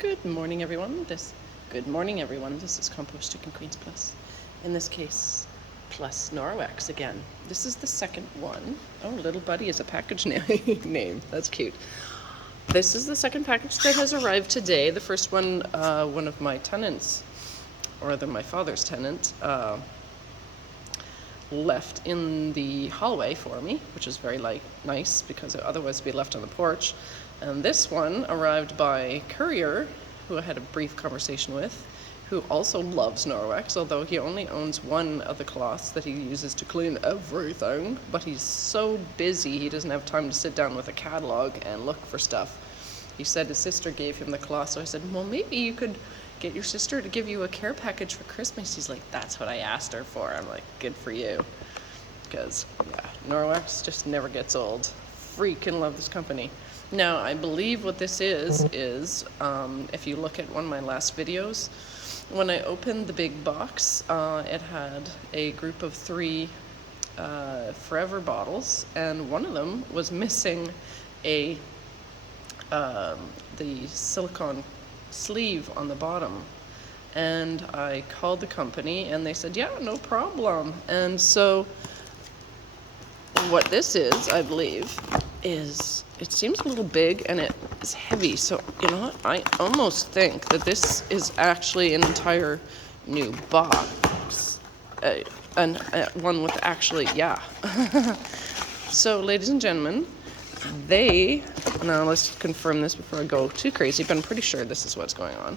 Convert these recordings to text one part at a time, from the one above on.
Good morning, everyone. Good morning, everyone. This is Compost Chicken Queens Plus. In this case, plus Norwex again. This is the second one. Oh, Little Buddy is a package name. That's cute. This is the second package that has arrived today. The first one, one of my tenants, or rather my father's tenant, left in the hallway for me, which is very nice because otherwise it'd be left on the porch. And this one arrived by courier, who I had a brief conversation with, who also loves Norwex, although he only owns one of the cloths that he uses to clean everything. But he's so busy, he doesn't have time to sit down with a catalog and look for stuff. He said his sister gave him the cloth, so I said, well, maybe you could get your sister to give you a care package for Christmas. He's like, that's what I asked her for. I'm like, good for you. Because, yeah, Norwex just never gets old. Freaking love this company. Now, I believe what this is if you look at one of my last videos, when I opened the big box, it had a group of 3 Forever bottles, and one of them was missing the silicone sleeve on the bottom. And I called the company, and they said, yeah, no problem. And so what this is, I believe, is it seems a little big and it is heavy. So, you know what? I almost think that this is actually an entire new box. One with actually, yeah. So, ladies and gentlemen, now let's confirm this before I go too crazy, but I'm pretty sure this is what's going on,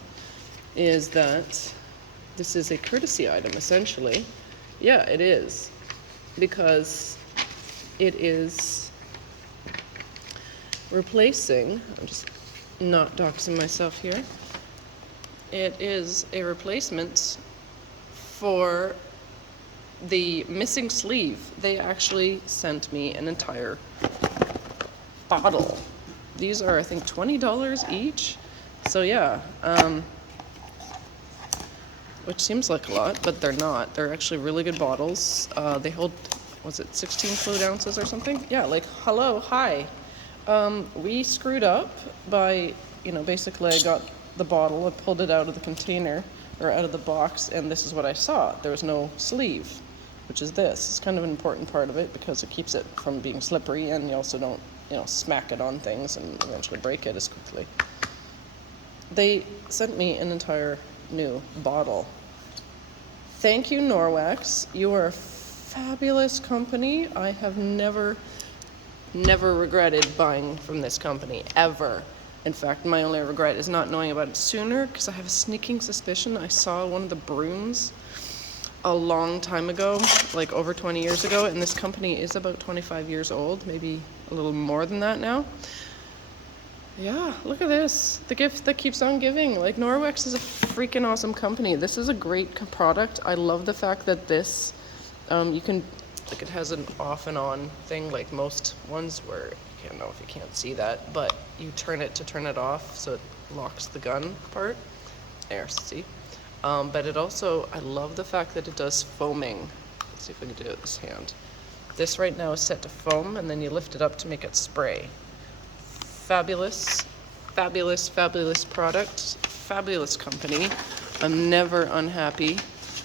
is that this is a courtesy item, essentially. Yeah, it is. Because it is replacing, I'm just not doxing myself here, it is a replacement for the missing sleeve. They actually sent me an entire bottle. These are, I think, $20 each. So yeah, which seems like a lot, but they're not. They're actually really good bottles. They hold, was it 16 fluid ounces or something? Yeah, like, hello, hi. We screwed up by, basically I got the bottle, I pulled it out of the container, or out of the box, and this is what I saw. There was no sleeve, which is this. It's kind of an important part of it because it keeps it from being slippery, and you also don't, smack it on things and eventually break it as quickly. They sent me an entire new bottle. Thank you, Norwex. You are a fabulous company. I have never regretted buying from this company, ever. In fact, my only regret is not knowing about it sooner, because I have a sneaking suspicion I saw one of the brooms a long time ago, like over 20 years ago, and this company is about 25 years old, maybe a little more than that now. Yeah, look at this. The gift that keeps on giving. Like, Norwex is a freaking awesome company. This is a great product. I love the fact that this, you can, like, it has an off and on thing, like most ones where, I don't know if you can't see that, but you turn it to turn it off, so it locks the gun part. There, see? But it also, I love the fact that it does foaming. Let's see if I can do it with this hand. This right now is set to foam, and then you lift it up to make it spray. Fabulous, fabulous, fabulous product. Fabulous company. I'm never unhappy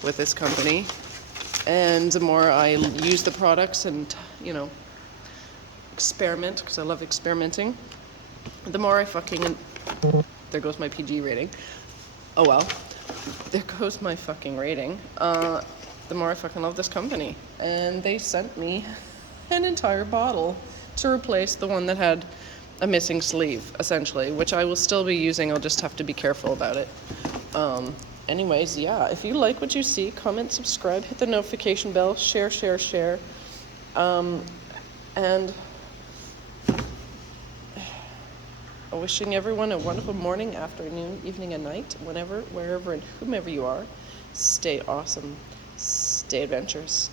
with this company. And the more I use the products and, experiment, because I love experimenting, the more I there goes my PG rating. Oh well. There goes my fucking rating. The more I fucking love this company. And they sent me an entire bottle to replace the one that had a missing sleeve, essentially, which I will still be using. I'll just have to be careful about it. Anyways, yeah, if you like what you see, comment, subscribe, hit the notification bell, share. And wishing everyone a wonderful morning, afternoon, evening, and night, whenever, wherever, and whomever you are. Stay awesome. Stay adventurous.